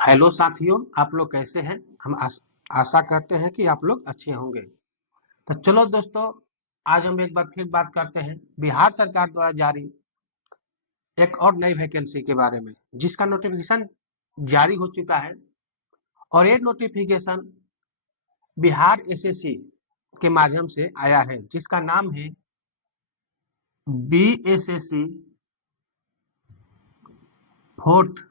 Hello साथियों, आप लोग कैसे हैं? हम आशा करते हैं कि आप लोग अच्छे होंगे। तो चलो दोस्तों, आज हम एक बार फिर बात करते हैं बिहार सरकार द्वारा जारी एक और नई वैकेंसी के बारे में, जिसका नोटिफिकेशन जारी हो चुका है। और ये नोटिफिकेशन बिहार एसएससी के माध्यम से आया है, जिसका नाम है बीएसएससी फोर्थ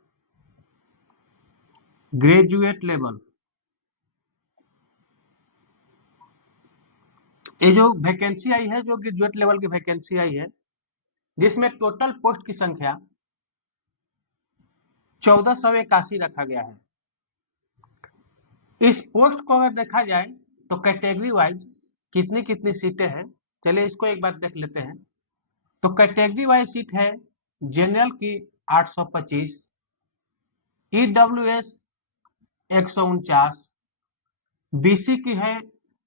ग्रेजुएट लेवल। ये जो वैकेंसी आई है, जो ग्रेजुएट लेवल की वैकेंसी आई है, जिसमें टोटल पोस्ट की संख्या 1481 रखा गया है। इस पोस्ट को अगर देखा जाए तो कैटेगरी वाइज कितनी कितनी सीटें हैं, चलिए इसको एक बार देख लेते हैं। तो कैटेगरी वाइज सीट है जनरल की 825, ईडब्ल्यूएस 149, बीसी की है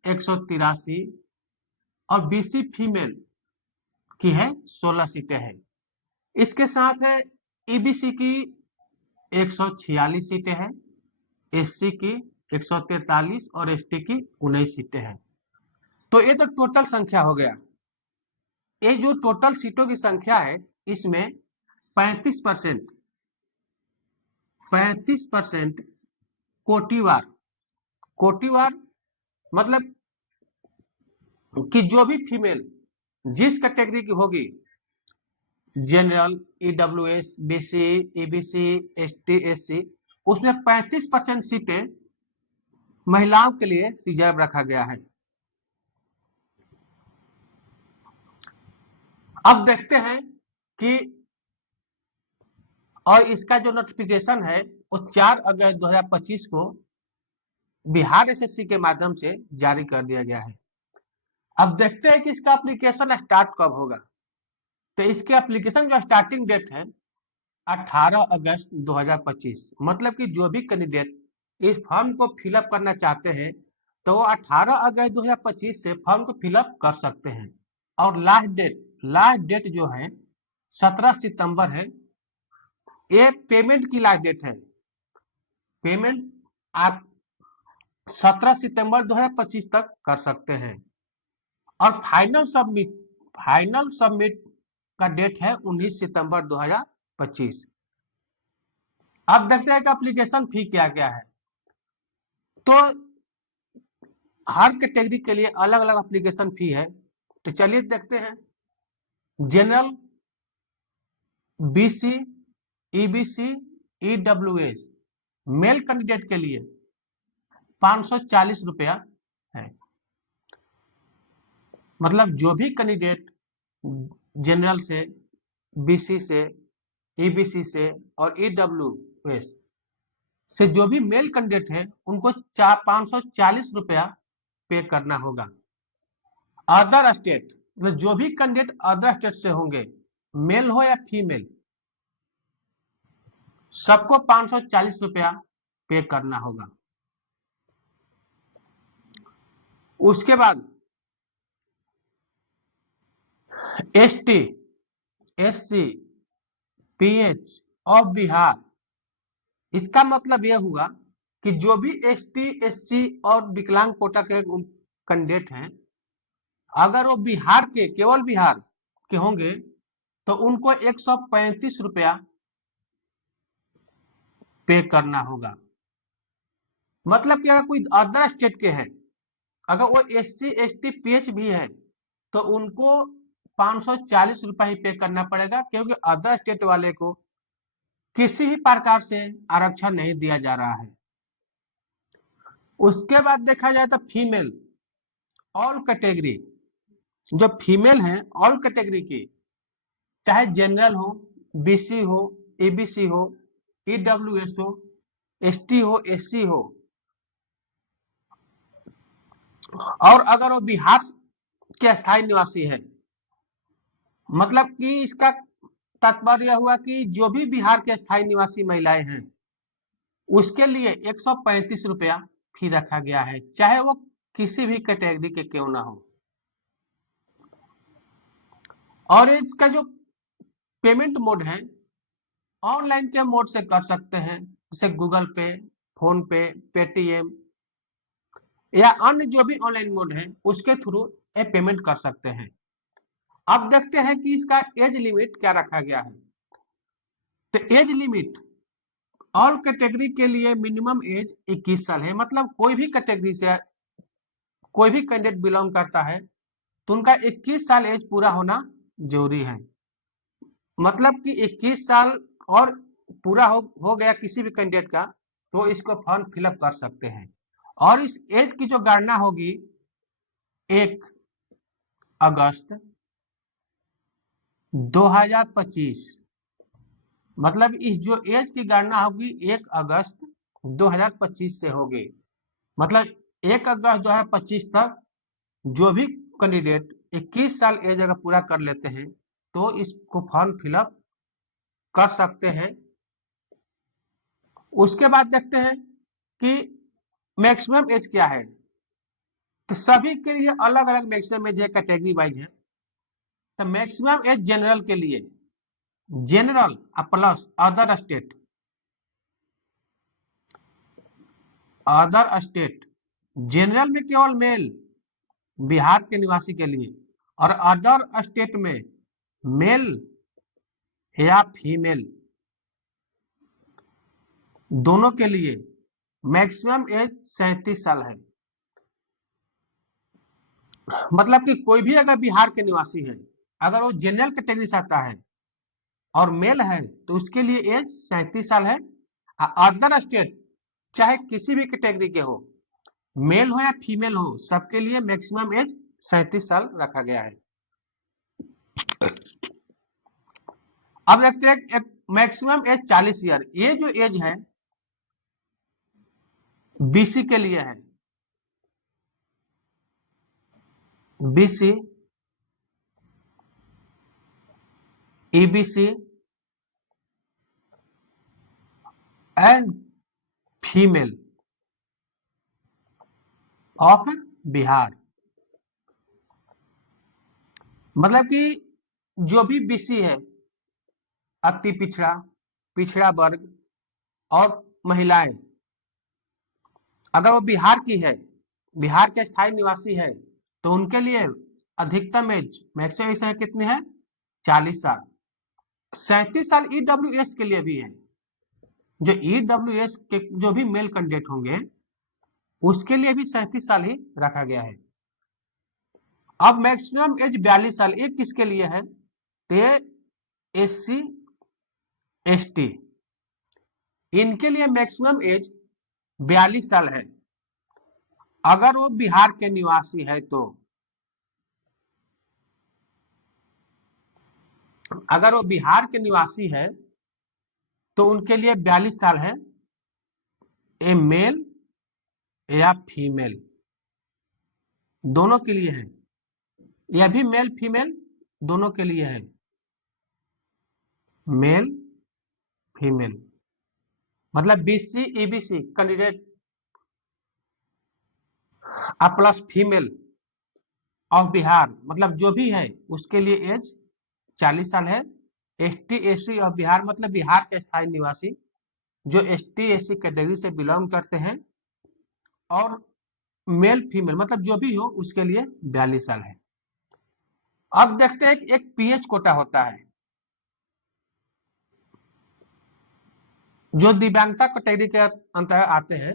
183 और बीसी फीमेल की है 16 सीटें हैं। इसके साथ है ईबीसी की 146 सीटें हैं, एससी की 143 और एसटी की 19 सीटें हैं। तो ये तो टोटल संख्या हो गया। ये जो टोटल सीटों की संख्या है, इसमें 35% 35% कोटिवार कोटिवार मतलब कि जो भी फीमेल जिस कैटेगरी की होगी, general, EWS, BC, EBC, ST, SC, उसमें 35% सीटें महिलाओं के लिए रिजर्व रखा गया है। अब देखते हैं कि और इसका जो नोटिफिकेशन है वो 4 अगस्त 2025 को बिहार एसएससी के माध्यम से जारी कर दिया गया है। अब देखते हैं कि इसका एप्लीकेशन स्टार्ट कब होगा। तो इसके एप्लीकेशन जो स्टार्टिंग डेट है 18 अगस्त 2025, मतलब कि जो भी कैंडिडेट इस फॉर्म को फिलअप करना चाहते हैं तो वो 18 अगस्त 2025 से फॉर्म को फिलअप कर सकते हैं। और लास्ट डेट जो है 17 सितंबर है। ये पेमेंट की लास्ट डेट है। पेमेंट आप 17 सितंबर 2025 तक कर सकते हैं। और फाइनल सबमिट का डेट है 19 सितंबर 2025। अब देखते हैं कि एप्लीकेशन फी क्या क्या है। तो हर कैटेगरी के लिए अलग अलग एप्लीकेशन फी है। तो चलिए देखते हैं। General, BC, EBC, EWS male candidate के लिए 540 रुपया है। मतलब जो भी कैंडिडेट जनरल से, बीसी से, ईबीसी से और ईडब्ल्यूएस से जो भी मेल कैंडिडेट है उनको 540 रुपया पे करना होगा। अदर स्टेट मतलब जो भी कैंडिडेट अदर स्टेट से होंगे, मेल हो या फीमेल, सबको 540 रुपया पे करना होगा। उसके बाद ST, SC, pH of Bihar, इसका मतलब यह हुआ कि जो भी एसटी, एससी और विकलांग कोटा के कैंडिडेट हैं, अगर वो बिहार के, केवल बिहार के होंगे तो उनको 135 रुपया पे करना होगा। मतलब कि अगर कोई अदर स्टेट के हैं, अगर वो एससी, एसटी, पीएच भी है तो उनको 540 रुपया ही पे करना पड़ेगा, क्योंकि अदर स्टेट वाले को किसी भी प्रकार से आरक्षण नहीं दिया जा रहा है। उसके बाद देखा जाए तो फीमेल ऑल कैटेगरी, जो फीमेल है ऑल कैटेगरी की, चाहे जनरल हो, बीसी हो, एबीसी हो, ईडब्ल्यूएस हो, एसटी हो, एससी हो, और अगर वो बिहार के स्थायी निवासी है, मतलब कि इसका तात्पर्य हुआ कि जो भी बिहार के स्थायी निवासी महिलाएं हैं उसके लिए 135 रुपया फी रखा गया है, चाहे वो किसी भी कैटेगरी के क्यों ना हो। और इसका जो पेमेंट मोड है, ऑनलाइन के मोड से कर सकते हैं, जैसे गूगल पे, फोन पे, पेटीएम या अन्य जो भी ऑनलाइन मोड है उसके थ्रू ये पेमेंट कर सकते हैं। अब देखते हैं कि इसका एज लिमिट क्या रखा गया है। तो एज लिमिट ऑल कैटेगरी के लिए मिनिमम एज 21 साल है, मतलब कोई भी कैटेगरी से कोई भी कैंडिडेट बिलोंग करता है तो उनका 21 साल एज पूरा होना जरूरी है। मतलब कि 21 साल और पूरा हो गया किसी भी कैंडिडेट का तो इसको फॉर्म फिलअप कर सकते हैं। और इस एज की जो गणना होगी 1 अगस्त 2025, मतलब इस जो एज की गणना होगी 1 अगस्त 2025 से होगी। मतलब 1 अगस्त 2025 तक जो भी कैंडिडेट 21 साल एज अगर पूरा कर लेते हैं तो इसको फॉर्म फिलअप कर सकते हैं। उसके बाद देखते हैं कि मैक्सिमम एज क्या है। तो सभी के लिए अलग अलग मैक्सिमम एज है, कैटेगरी वाइज है। तो मैक्सिमम एज जनरल के लिए, general plus other state, other state general में केवल मेल बिहार के निवासी के लिए, और अदर स्टेट में मेल या फीमेल दोनों के लिए मैक्सिमम एज 37 साल है। मतलब कि कोई भी अगर बिहार के निवासी है, अगर वो जनरल कैटेगरी से आता है और मेल है तो उसके लिए एज 37 साल है। अदर स्टेट चाहे किसी भी कैटेगरी के हो, मेल हो या फीमेल हो, सबके लिए मैक्सिमम एज 37 साल रखा गया है। अब देखते हैं मैक्सिमम एज 40 ईयर। ये जो एज है बीसी के लिए है। BC, EBC and female of Bihar. मतलब कि जो भी बीसी है, अति पिछड़ा, पिछड़ा वर्ग और महिलाएं, अगर वो बिहार की है, बिहार के स्थायी निवासी है, तो उनके लिए अधिकतम एज मैक्सिमम एज है कितनी है 40 साल। 37 साल ईडब्ल्यूएस के लिए भी है। जो ईडब्ल्यूएस के जो भी मेल कैंडिडेट होंगे उसके लिए भी 37 साल ही रखा गया है। अब मैक्सिमम एज 42 साल, ये किसके लिए है? एससी एसटी, इनके लिए मैक्सिमम एज 42 साल है अगर वो बिहार के निवासी है तो। अगर वो बिहार के निवासी है तो उनके लिए 42 साल है, ए मेल या फीमेल दोनों के लिए है। यह भी मेल फीमेल दोनों के लिए है, मेल फीमेल। मतलब BC EBC candidate plus female of Bihar, मतलब जो भी है उसके लिए एज 40 साल है। एसटी एससी ऑफ बिहार मतलब बिहार के स्थायी निवासी जो एसटी एससी कैटेगरी से बिलोंग करते हैं, और मेल फीमेल मतलब जो भी हो उसके लिए 42 साल है। अब देखते हैं कि एक पीएच कोटा होता है। जो दिव्यांगता कैटेगरी के अंतर्गत आते हैं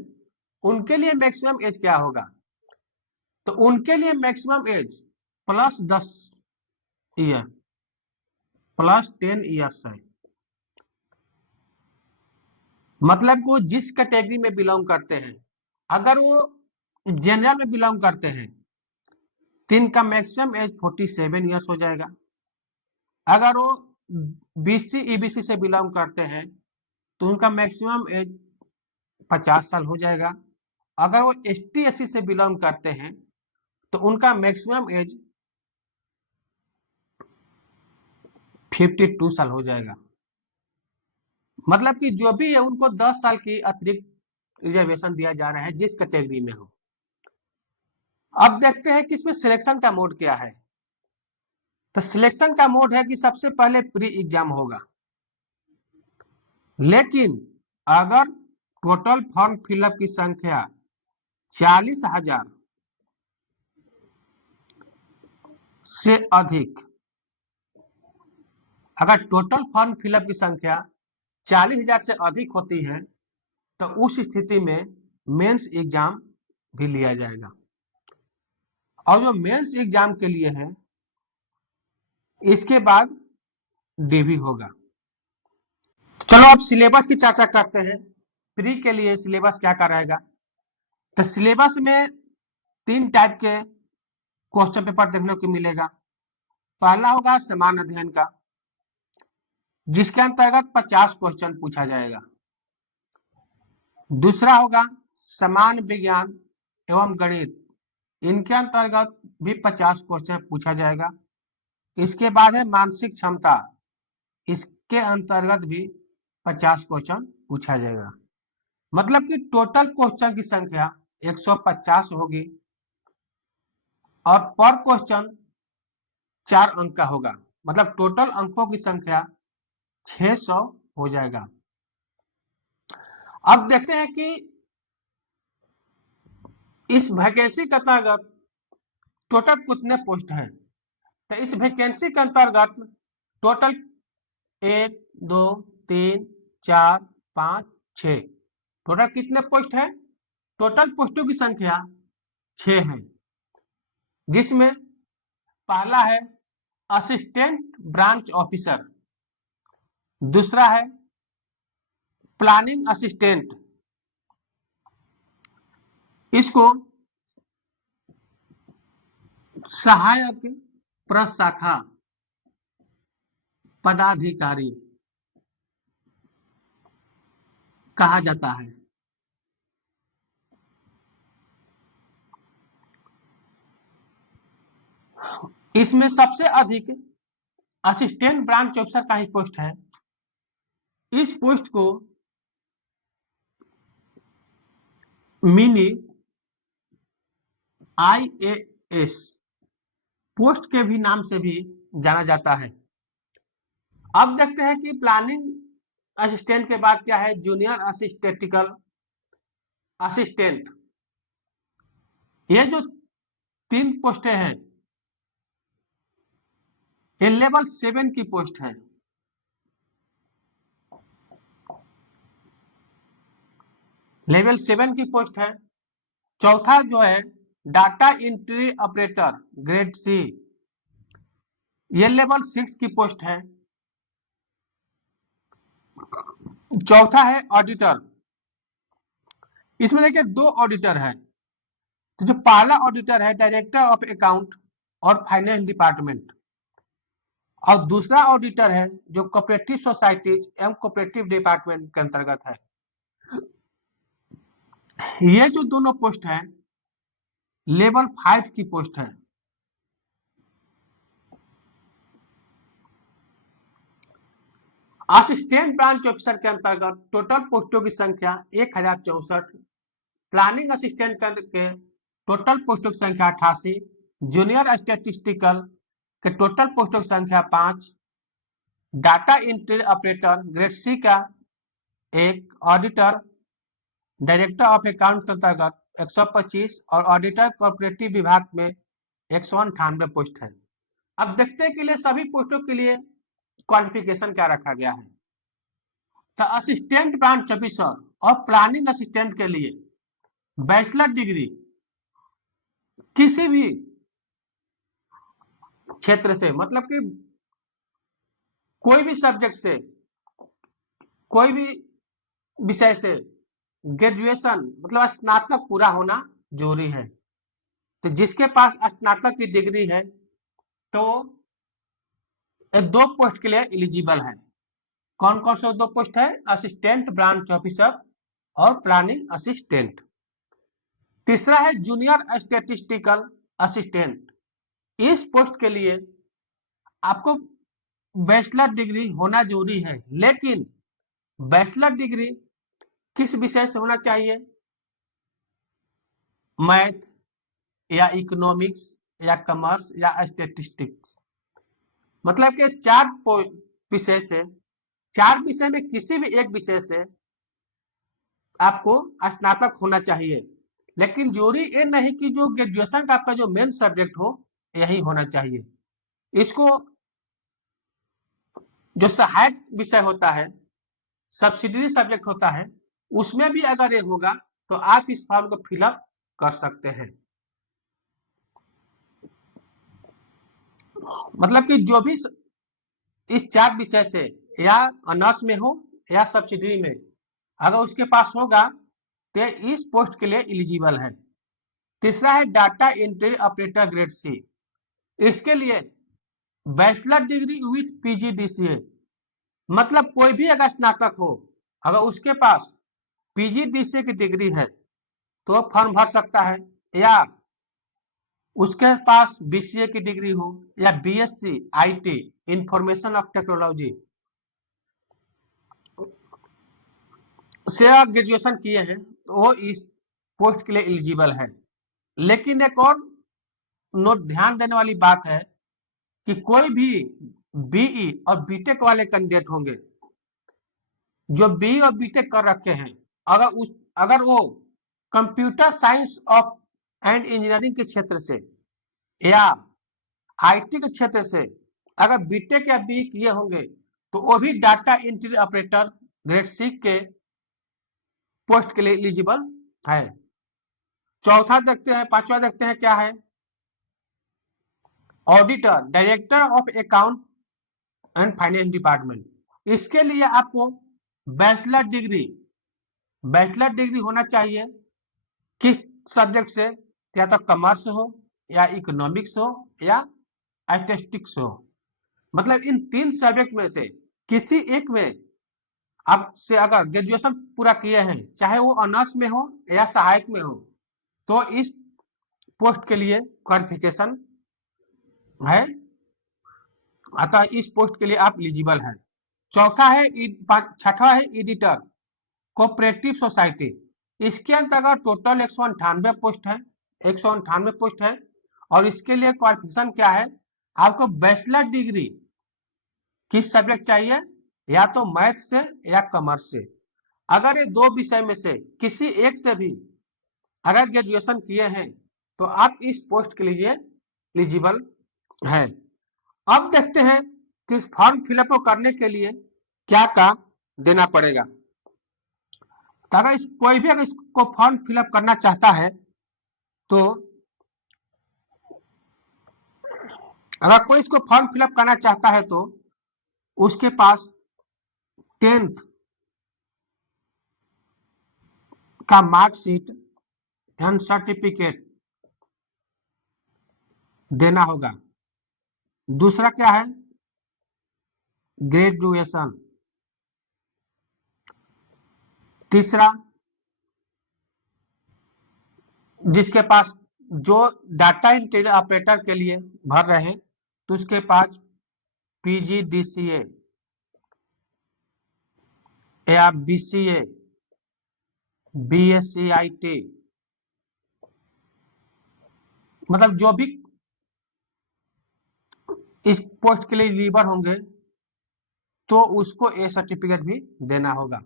उनके लिए मैक्सिमम एज क्या होगा? तो उनके लिए maximum age plus 10 year, plus 10 years है। मतलब वो जिस कैटेगरी में बिलोंग करते हैं, अगर वो जनरल में बिलोंग करते हैं तो इनका मैक्सिमम एज 47 ईयर्स हो जाएगा। अगर वो बीसी ईबीसी से बिलोंग करते हैं तो उनका मैक्सिमम एज 50 साल हो जाएगा। अगर वो एसटी एससी से बिलोंग करते हैं तो उनका मैक्सिमम एज 52 साल हो जाएगा। मतलब कि जो भी है उनको 10 साल की अतिरिक्त रिजर्वेशन दिया जा रहा है जिस कैटेगरी में हो। अब देखते हैं कि इसमें सिलेक्शन का मोड क्या है। तो सिलेक्शन का मोड है कि सबसे पहले प्री एग्जाम होगा, लेकिन अगर टोटल फॉर्म फिलअप की संख्या 40,000 से अधिक, अगर टोटल फॉर्म फिलअप की संख्या 40,000 से अधिक होती है तो उस स्थिति में मेंस एग्जाम भी लिया जाएगा। और जो मेंस एग्जाम के लिए है इसके बाद डीवी होगा। चलो अब सिलेबस की चर्चा करते हैं। प्री के लिए सिलेबस क्या क्या रहेगा। तो सिलेबस में 3 टाइप के क्वेश्चन पेपर देखने को मिलेगा। पहला होगा समान अध्ययन का, जिसके अंतर्गत 50 क्वेश्चन पूछा जाएगा। दूसरा होगा समान विज्ञान एवं गणित, इनके अंतर्गत भी 50 क्वेश्चन पूछा जाएगा। इसके बाद है मानसिक क्षमता, इसके अंतर्गत भी 50 क्वेश्चन पूछा जाएगा। मतलब कि टोटल क्वेश्चन की संख्या 150 होगी और पर क्वेश्चन 4 अंक का होगा। मतलब टोटल अंकों की संख्या 600 हो जाएगा। अब देखते हैं कि इस वैकेंसी के अंतर्गत टोटल कितने पोस्ट हैं। तो इस वैकेंसी के अंतर्गत टोटल 1 2 3 4 5 6 टोटल कितने पोस्ट है। टोटल पोस्टों की संख्या 6 है, जिसमें पहला है असिस्टेंट ब्रांच ऑफिसर, दूसरा है प्लानिंग असिस्टेंट, इसको सहायक प्रशाखा पदाधिकारी कहा जाता है। इसमें सबसे अधिक असिस्टेंट ब्रांच ऑफिसर का ही पोस्ट है। इस पोस्ट को मिनी IAS पोस्ट के भी नाम से भी जाना जाता है। अब देखते हैं कि प्लानिंग असिस्टेंट के बाद क्या है, जूनियर असिस्टेंटिकल असिस्टेंट। ये जो 3 पोस्टें हैं ये लेवल 7 की पोस्ट है। लेवल 7 की पोस्ट है। चौथा जो है data entry operator grade C, ये लेवल 6 की पोस्ट है। चौथा है ऑडिटर। इसमें देखिए 2 ऑडिटर है। तो जो पहला ऑडिटर है डायरेक्टर ऑफ अकाउंट और फाइनेंस डिपार्टमेंट, और दूसरा ऑडिटर है जो कोऑपरेटिव सोसाइटीज एवं कोऑपरेटिव डिपार्टमेंट के अंतर्गत है। ये जो दोनों पोस्ट है लेवल 5 की पोस्ट है। असिस्टेंट ब्रांच ऑफिसर के अंतर्गत टोटल पोस्टों की संख्या 1064, प्लानिंग असिस्टेंट के टोटल पोस्टों की संख्या 88, जूनियर स्टैटिस्टिकल के टोटल पोस्टों की संख्या 5, data entry operator grade C का 1, ऑडिटर डायरेक्टर ऑफ अकाउंट के अंतर्गत 125 और ऑडिटर कॉर्पोरेटिव विभाग में 198 पोस्ट है। अब देखते हैं कि सभी पोस्टों के लिए क्वालिफिकेशन क्या रखा गया है। तो असिस्टेंट ब्रांच ऑफिसर और प्लानिंग असिस्टेंट के लिए बैचलर डिग्री किसी भी क्षेत्र से, मतलब कि कोई भी सब्जेक्ट से, कोई भी विषय से ग्रेजुएशन मतलब स्नातक पूरा होना जरूरी है। तो जिसके पास स्नातक की डिग्री है तो 2 पोस्ट के लिए एलिजिबल है। कौन कौन से 2 पोस्ट है, असिस्टेंट ब्रांच ऑफिसर और प्लानिंग असिस्टेंट। तीसरा है जूनियर स्टैटिस्टिकल असिस्टेंट। इस पोस्ट के लिए आपको बैचलर डिग्री होना जरूरी है, लेकिन बैचलर डिग्री किस विषय से होना चाहिए, मैथ या इकोनॉमिक्स या कॉमर्स या स्टैटिस्टिक्स। मतलब कि 4 विषय से, 4 विषय में किसी भी एक विषय से आपको स्नातक होना चाहिए, लेकिन जरूरी ये नहीं कि जो ग्रेजुएशन का आपका जो मेन सब्जेक्ट हो यही होना चाहिए। इसको जो सहायक विषय होता है, सब्सिडरी सब्जेक्ट होता है, उसमें भी अगर ये होगा तो आप इस फॉर्म को फिलअप कर सकते हैं। मतलब कि जो भी इस 4 विषय से या ऑनर्स में हो या सब्सिडरी में अगर उसके पास होगा तो इस पोस्ट के लिए एलिजिबल है। तीसरा है data entry operator grade C. इसके लिए बैचलर डिग्री विथ पीजीडीसीए, मतलब कोई भी अगर स्नातक हो अगर उसके पास पीजीडीसीए की डिग्री है तो फॉर्म भर सकता है, या उसके पास बीसीए की डिग्री हो या BSc IT information of technology से ग्रेजुएशन किए हैं तो वो इस पोस्ट के लिए एलिजिबल है। लेकिन एक और नोट ध्यान देने वाली बात है कि कोई भी बीई और बीटेक वाले कैंडिडेट होंगे जो बीई और बीटेक कर रखे हैं, अगर वो computer science of and engineering के क्षेत्र से या आईटी के क्षेत्र से अगर बीटेक या बीई किए होंगे तो वो भी data entry operator grade C के पोस्ट के लिए एलिजिबल है। चौथा देखते हैं, पांचवा देखते हैं क्या है। Auditor, director of account and finance department, इसके लिए आपको बैचलर डिग्री होना चाहिए। किस सब्जेक्ट से, या तो कॉमर्स हो या इकोनॉमिक्स हो या स्टैटिस्टिक्स हो, मतलब इन 3 सब्जेक्ट में से किसी एक में आपसे अगर ग्रेजुएशन पूरा किए हैं, चाहे वो ऑनर्स में हो या सहायक में हो, तो इस पोस्ट के लिए क्वालिफिकेशन है, अतः इस पोस्ट के लिए आप एलिजिबल हैं। छठा है एडिटर कोऑपरेटिव सोसाइटी। इसके अंतर्गत टोटल 198 पोस्ट है, 198 पोस्ट है, और इसके लिए क्वालिफिकेशन क्या है, आपको बैचलर डिग्री किस सब्जेक्ट चाहिए, या तो मैथ से या कॉमर्स से। अगर ये 2 विषय में से किसी एक से भी अगर ग्रेजुएशन किए हैं तो आप इस पोस्ट के लिए एलिजिबल है। अब देखते हैं कि फॉर्म फिलअप करने के लिए क्या क्या देना पड़ेगा। तो अगर कोई भी अगर इसको फॉर्म फिलअप करना चाहता है तो अगर कोई इसको फॉर्म फिलअप करना चाहता है तो उसके पास 10th का मार्कशीट एंड सर्टिफिकेट देना होगा। दूसरा क्या है, ग्रेजुएशन। तीसरा, जिसके पास जो डाटा एंट्री ऑपरेटर के लिए भर रहे हैं तो उसके पास पीजीडीसीए या बीसीए बीएससी आईटी, मतलब जो भी इस पोस्ट के लिए एलिजिबल होंगे तो उसको ए सर्टिफिकेट भी देना होगा।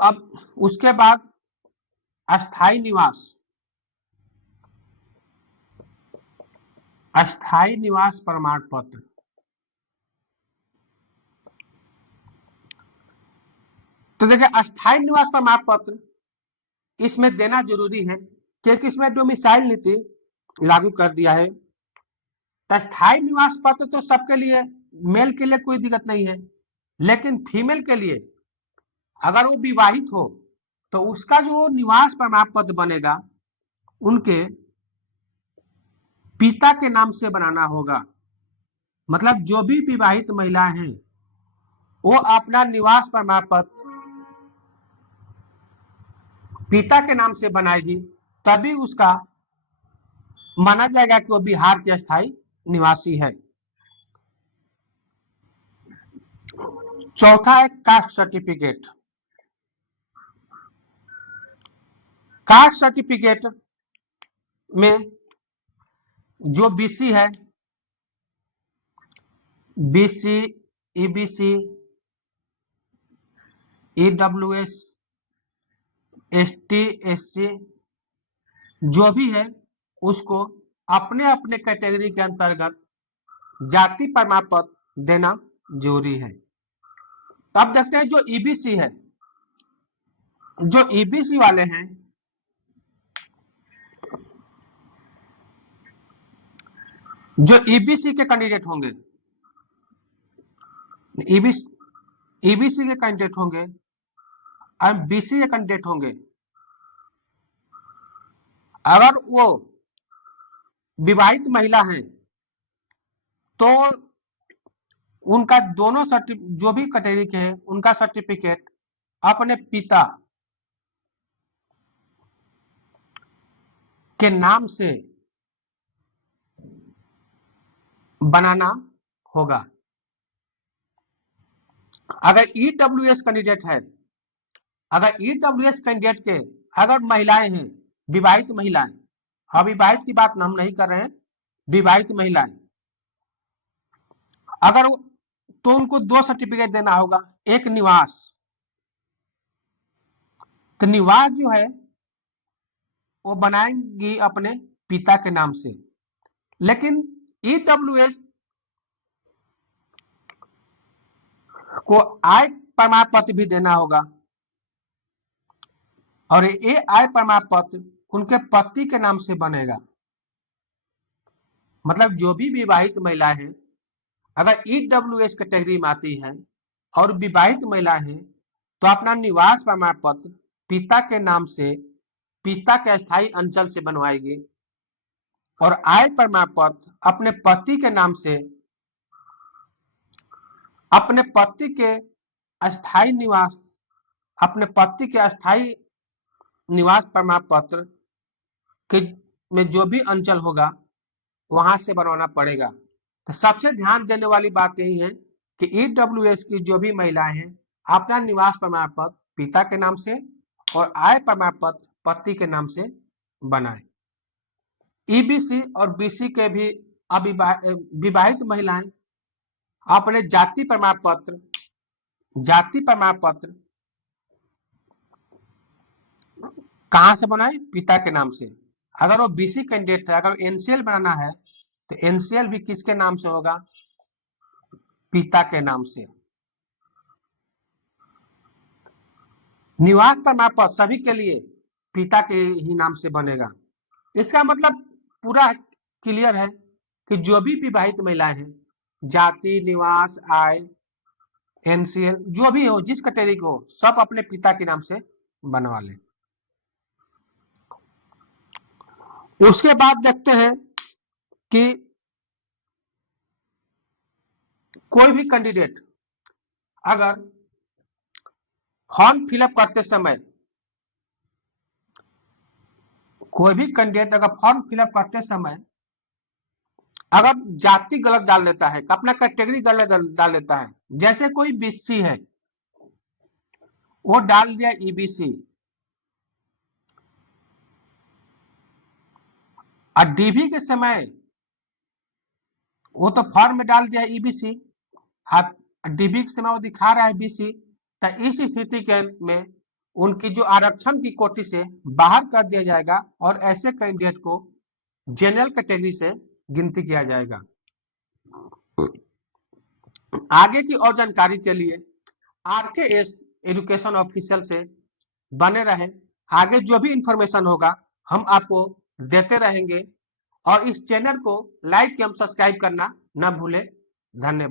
अब उसके बाद अस्थाई निवास, अस्थाई निवास प्रमाण पत्र। तो देखिए अस्थाई निवास प्रमाण पत्र इसमें देना जरूरी है क्योंकि इसमें डोमिसाइल नीति लागू कर दिया है। तो स्थायी निवास पत्र तो सबके लिए, मेल के लिए कोई दिक्कत नहीं है, लेकिन फीमेल के लिए अगर वो विवाहित हो तो उसका जो निवास प्रमाण पत्र बनेगा उनके पिता के नाम से बनाना होगा। मतलब जो भी विवाहित महिलाएं हैं वो अपना निवास प्रमाण पत्र पिता के नाम से बनाएगी, तभी उसका माना जाएगा कि वो बिहार के स्थायी निवासी है। चौथा है कास्ट सर्टिफिकेट। कास्ट सर्टिफिकेट में जो बीसी है, BC, EBC, EWS, ST SC जो भी है उसको अपने अपने कैटेगरी के अंतर्गत जाति प्रमाण पत्र देना जरूरी है। तब देखते हैं जो EBC है, जो EBC वाले हैं, जो EBC के कैंडिडेट होंगे, EBC के कैंडिडेट होंगे और BC के कैंडिडेट होंगे, अगर वो विवाहित महिला हैं तो उनका दोनों जो भी कैटेगरी के हैं उनका सर्टिफिकेट अपने पिता के नाम से बनाना होगा। अगर EWS कैंडिडेट है, अगर EWS कैंडिडेट के अगर महिलाएं हैं, विवाहित महिलाएं, अविवाहित की बात हम नहीं कर रहे हैं, विवाहित महिलाएं, अगर तो उनको 2 सर्टिफिकेट देना होगा। एक निवास, तो निवास जो है वो बनाएंगी अपने पिता के नाम से, लेकिन EWS को आय प्रमाण पत्र भी देना होगा और ये आय प्रमाण पत्र उनके पति के नाम से बनेगा। मतलब जो भी विवाहित महिलाएं हैं, अगर EWS कैटेगरी में आती है और विवाहित महिला है तो अपना निवास प्रमाण पत्र पिता के नाम से, पिता के स्थायी अंचल से बनवाएगी और आय प्रमाण पत्र अपने पति के नाम से, अपने पति के अस्थायी निवास, अपने पति के अस्थायी निवास प्रमाण पत्र के में जो भी अंचल होगा वहां से बनवाना पड़ेगा। तो सबसे ध्यान देने वाली बात यही है कि EWS की जो भी महिलाएं हैं अपना निवास प्रमाण पत्र पिता के नाम से और आय प्रमाण पत्र पति के नाम से बनाए। EBC और BC के भी विवाहित महिलाएं अपने जाति प्रमाण पत्र कहां से बनाए? पिता के नाम से। अगर वो BC कैंडिडेट है, अगर NCL बनाना है तो NCL भी किसके नाम से होगा? पिता के नाम से। निवास प्रमाण पत्र सभी के लिए पिता के ही नाम से बनेगा। इसका मतलब पूरा क्लियर है कि जो भी विवाहित महिलाएं हैं, जाति, निवास, आय, NCL जो भी हो, जिस कैटेगरी को हो, सब अपने पिता के नाम से बनवा ले। उसके बाद देखते हैं कि कोई भी कैंडिडेट अगर फॉर्म फिलअप करते समय, कोई भी कैंडिडेट अगर फॉर्म फिलअप करते समय अगर जाति गलत डाल देता है, अपना कैटेगरी गलत डाल देता है, जैसे कोई BC है वो डाल दिया EBC और DV के समय वो तो फॉर्म में डाल दिया EBC, DV के समय वो दिखा रहा है BC, तो इस स्थिति के में उनकी जो आरक्षण की कोटि से बाहर कर दिया जाएगा और ऐसे कैंडिडेट को जनरल कैटेगरी से गिनती किया जाएगा। आगे की और जानकारी के लिए RKS एजुकेशन ऑफिशियल से बने रहें। आगे जो भी इंफॉर्मेशन होगा हम आपको देते रहेंगे और इस चैनल को लाइक एवं सब्सक्राइब करना न भूलें। धन्यवाद।